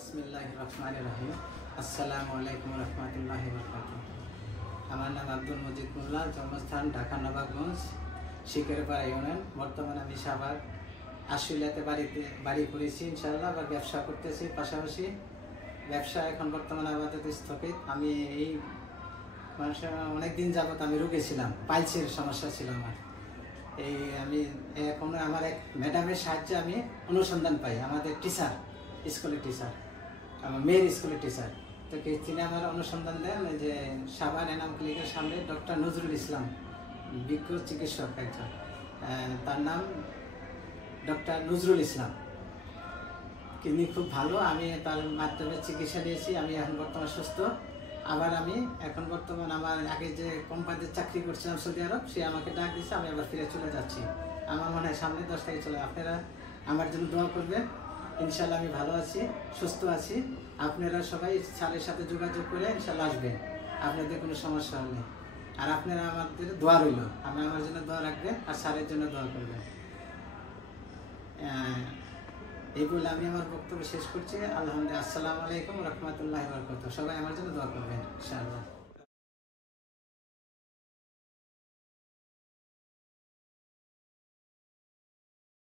বিসমিল্লাহির রহমানির রহিম। আসসালামু আলাইকুম রহমতুল্লাহি বারাকাতুহু। আমার নাম আব্দুল মজিদ মোল্লা, জন্মস্থান ঢাকা নবাবগঞ্জ, শিকেরপাড়া ইউনিয়ন। বর্তমানে আমি সাভার আশুলিয়াতে বাড়ি করেছি। ইনশাআল্লাহ আবার ব্যবসা করতেছি পাশাপাশি। ব্যবসা এখন বর্তমানে আপাতত স্থগিত। আমি এই অনেকদিন যাবত আমি রোগী ছিলাম, পাইলসের সমস্যা ছিল আমার। আমি এখন আমার এক ম্যাডামের সাহায্যে আমি অনুসন্ধান পাই। আমাদের টিচার, স্কুলের টিচার, আমার মেয়ের স্কুলের টিচার। তো তিনি আমার অনুসন্ধান দেন যে সাভার এনাম ক্লিনিকের সামনে ডক্টর নজরুল ইসলাম, বিজ্ঞ চিকিৎসক একজন, তার নাম ডক্টর নজরুল ইসলাম। তিনি খুব ভালো। আমি তার মাধ্যমে চিকিৎসা নিয়েছি। আমি এখন বর্তমান সুস্থ। আবার আমি এখন বর্তমান আমার আগে যে কোম্পানিতে চাকরি করছিলাম সৌদি আরব, সে আমাকে ডাক দিয়েছে, আমি আবার ফিরে চলে যাচ্ছি। আমার মনে হয় সামনে 10 তারিখ চলে। আপনারা আমার জন্য দোয়া করবেন। ইনশাল্লাহ আমি ভালো আছি, সুস্থ আছি। আপনারা সবাই স্যারের সাথে যোগাযোগ করে ইনশাল্লাহ আসবেন আপনাদের কোনো সমস্যা হলে। আর আপনারা আমাদের দোয়া রইল, আমার জন্য দোয়া রাখবেন আর স্যারের জন্য দোয়া করবেন। এই বলে আমি আমার বক্তব্য শেষ করছি। আলহামদুলিল্লাহ। আসসালামু আলাইকুম রহমতুল্লাহি ওয়া বারাকাতুহু। সবাই আমার জন্য দোয়া করবেন ইনশাআল্লাহ।